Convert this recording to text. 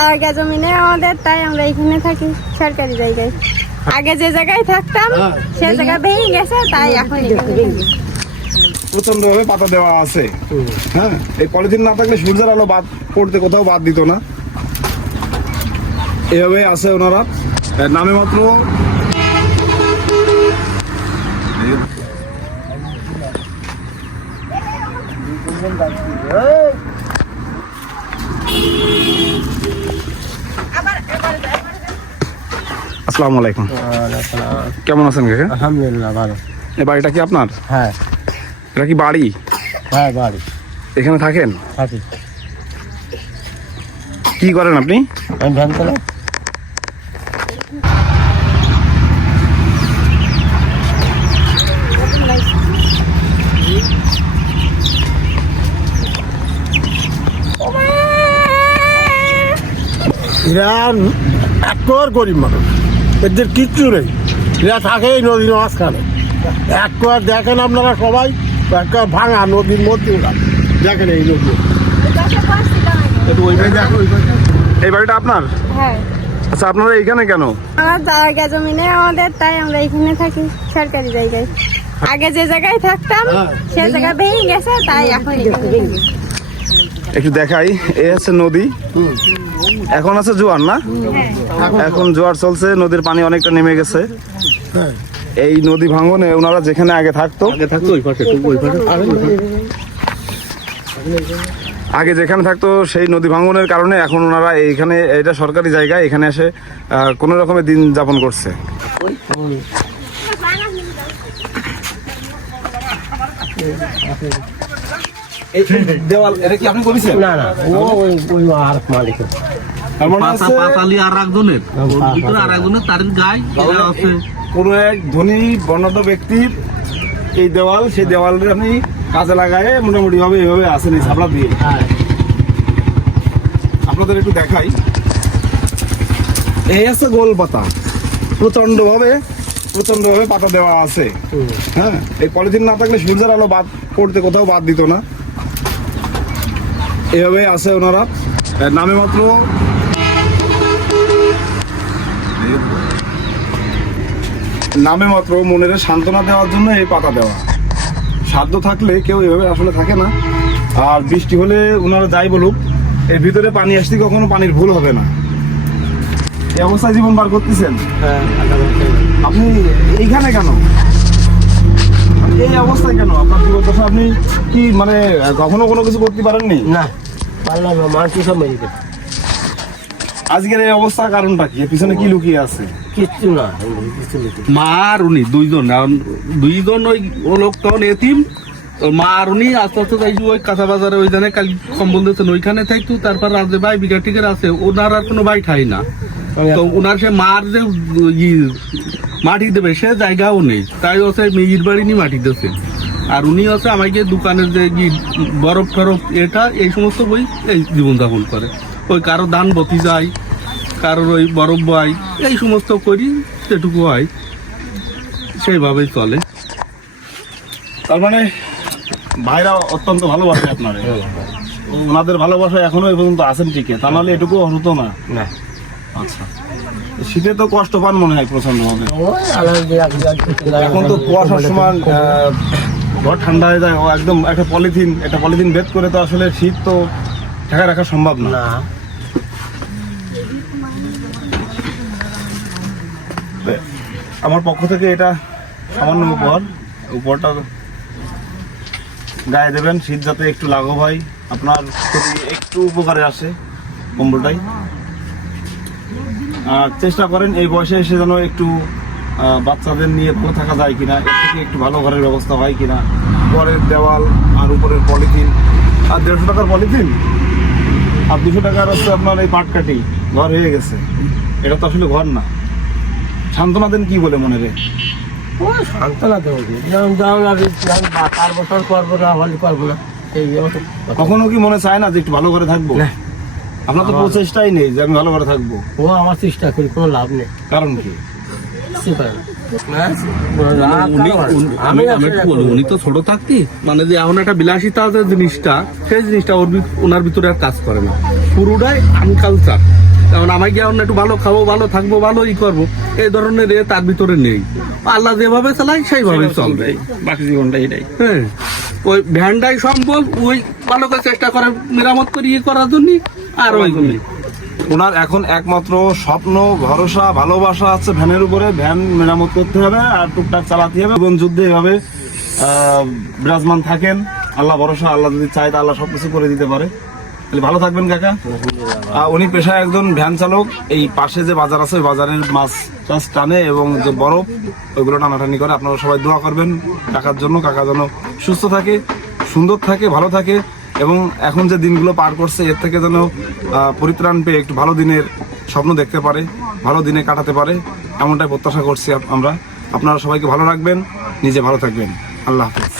জায়গা জমিনে আমাদের তাই আমরা এখানে থাকি সরকারি জায়গায়। আগে যে জায়গায় থাকতাম হ্যাঁ। সে জায়গা ভেঙে গেছে তাই এখন এখানে প্রচণ্ড ভাবে পাতা দেওয়া আছে। হ্যাঁ এই পলিথিন না থাকলে সূর্যের আলো বাদ পড়তে কোথাও বাদ দিত না। এভাবে আছে ওনারা। নামে মাত্র আসসালামু আলাইকুম। কেমন আছেন কাকা? আলহামদুলিল্লাহ ভালো। এই বাড়িটা কি আপনার? হ্যাঁ। এটা কি বাড়ি? হ্যাঁ বাড়ি। এখানে থাকেন? থাকি। কি করেন আপনি? আমি ভ্যান চালাই এরা একর গরিব মানুষ। এদের কিচ্ছু নেই। এরা থাকে এই নদীর মাঝখানে। একবার দেখেন আপনারা সবাই একবার ভাঙা নদীর মধ্যে ওরা। দেখেন এই নদী। এই বাড়িটা আপনার? হ্যাঁ। আচ্ছা আপনারা এইখানে কেন? আমার জায়গা জমিনে আমাদের তাই আমরা এখানে থাকি সরকারি জায়গায়। আগে যে জায়গায় থাকতাম সে জায়গা ভেঙে গেছে তাই এখন। একটু দেখাই। এ হচ্ছে নদী। এখন আছে জোয়ার না? এখন জোয়ার চলছে নদীর পানি অনেকটা নেমে গেছে। এই নদী ভাঙনে ওনারা যেখানে আগে থাকতো আগে যেখানে থাকতো সেই নদী ভাঙনের কারণে এখন ওনারা এইখানে এটা সরকারি জায়গা এখানে এসে কোনো রকমের দিন যাপন করছে। দেওয়াল এটা কি আপনি করেছেন? না না ও ওই ওই আর মালিক মানে পাতা পাতালি আর একজনের ভিতরে আর একজনের তার গায়ে এরা আছে? কোনো এক ধনী বর্ণাঢ্য ব্যক্তির এই দেওয়াল সেই দেওয়ালের আপনি কাজে লাগায় মোটামুটি ভাবে এইভাবে আসেন এই দিয়ে। হ্যাঁ। আপনাদের একটু দেখাই। এই আছে গোল পাতা। প্রচণ্ড ভাবে প্রচণ্ড ভাবে পাতা দেওয়া আছে। হ্যাঁ এই পলিথিন না থাকলে সূর্যের আলো বাদ পড়তে কোথাও বাদ দিত না। এভাবে আছে ওনারা। নামে মাত্র নামে মাত্র মনের সান্ত্বনা দেওয়ার জন্য এই পাতা দেওয়া। সাধ্য থাকলে কেউ এভাবে আসলে থাকে না। আর বৃষ্টি হলে ওনারা যাই বলুক এর ভিতরে পানি আসতে কখনো পানির ভুল হবে না। এই অবস্থায় জীবন পার করতেছেন? হ্যাঁ আপনি এইখানে কেন? এই অবস্থায় কেন? আপনার আপনি কি মানে কখনো কোনো কিছু করতে পারেননি? না পারলাম না সব মেরে গেছে। আজকের এই অবস্থার কারণটা কি? পিছনে কি লুকিয়ে আছে? কিচ্ছু না কিচ্ছু মা আর উনি দুইজন। দুইজন ওই ও লোক তখন এতিম মা আর উনি আস্তে আস্তে যাইছি ওই কাঁচা বাজারে ওই জানে কাল কম্বল দিতেন ওইখানে থাকতো তারপর রাজে ভাই বিঘা টিকের আছে ওনার আর কোনো ভাই খাই না। তো ওনার সে মার যে মাটি দেবে সে জায়গাও নেই। তাই হচ্ছে মেয়ের বাড়ি নিয়ে মাটি দিচ্ছে আর উনি হচ্ছে আমাকে দোকানের যে বরফ টরফ এটা এই সমস্ত বই এই জীবনযাপন করে। ওই কারও দান বতি যায় কারোর ওই বরফ বয় এই সমস্ত করি যেটুকু হয়। সেইভাবেই চলে। তার মানে ভাইরা অত্যন্ত ভালোবাসে আপনার। ওনাদের ভালোবাসা এখনও এই পর্যন্ত আছেন টিকে তা নাহলে এটুকু হতো না। না। আচ্ছা। শীতে তো কষ্ট পান মনে হয় প্রচণ্ড ভাবে। এখন তো কুয়াশার সময় ঘর ঠান্ডা হয়ে যায় একদম একটা পলিথিন একটা পলিথিন বেদ করে তো আসলে শীত তো ঢাকা রাখা সম্ভব না। না। আমার পক্ষ থেকে এটা সামান্য উপহার। উপহারটা গায়ে দেবেন শীত যাতে একটু লাঘব হয় আপনার একটু উপকারে আসে কম্বলটাই। আর চেষ্টা করেন এই বয়সে এসে যেন একটু বাচ্চাদের নিয়ে ভালো থাকা যায় কিনা এর থেকে একটু ভালো ঘরের ব্যবস্থা হয় কিনা। ঘরের দেওয়াল আর উপরের পলিথিন। আর দেড়শো টাকার পলিথিন? আর দুশো টাকার হচ্ছে আপনার এই পাটকাঠি ঘর হয়ে গেছে। এটা তো আসলে ঘর না। সান্ত্বনা দেন কি বলে মনে রে? ও সান্ত্বনা দেবো কি? যেমন যেমন আমি চার বছর করব না হলে করব না। এই অবস্থা। কখনো কি মনে চায় না যে একটু ভালো করে থাকব? না। আপনার তো প্রচেষ্টাই নেই যে আমি ভালো করে থাকব। ও আমার চেষ্টা করি কোনো লাভ নেই। কারণ কি? কিছু পারে না। না, উনি উনি- আমি আমি একটু বলি উনি তো ছোট থাকতি মানে যে এখন একটা বিলাসিতা যে জিনিসটা সেই জিনিসটা ওর ওনার ভিতরে আর কাজ করে না। পুরোটাই আনকালচার কারণ আমাকে গিয়ে একটু ভালো খাব ভালো থাকব ভালো ই করব এই ধরনের এ তার ভিতরে নেই। আল্লাহ যেভাবে চালায় সেইভাবে চলবে। বাকি জীবনটা এটাই। হ্যাঁ। ওই ভ্যানটাই সম্বল ওই ভালো করে চেষ্টা করে মেরামত করে ইয়ে করার জন্য আর ওই ওনার এখন একমাত্র স্বপ্ন ভরসা ভালোবাসা আছে ভ্যানের উপরে। ভ্যান মেরামত করতে হবে আর টুকটাক চালাতে হবে। জীবন যুদ্ধে এভাবে বিরাজমান থাকেন। আল্লাহ ভরসা আল্লাহ যদি চায় তা আল্লাহ সবকিছু করে দিতে পারে। তাহলে ভালো থাকবেন কাকা। উনি পেশায় একজন ভ্যান চালক। এই পাশে যে বাজার আছে ওই বাজারের মাছ টাছ টানে এবং যে বরফ ওইগুলো টানাটানি করে। আপনারা সবাই দোয়া করবেন। কাকার জন্য কাকা যেন সুস্থ থাকে সুন্দর থাকে ভালো থাকে। এবং এখন যে দিনগুলো পার করছে, এর থেকে যেন পরিত্রাণ পেয়ে একটু ভালো দিনের স্বপ্ন দেখতে পারে, ভালো দিনে কাটাতে পারে, এমনটাই প্রত্যাশা করছি আমরা। আপনারা সবাইকে ভালো রাখবেন, নিজে ভালো থাকবেন। আল্লাহ হাফিজ।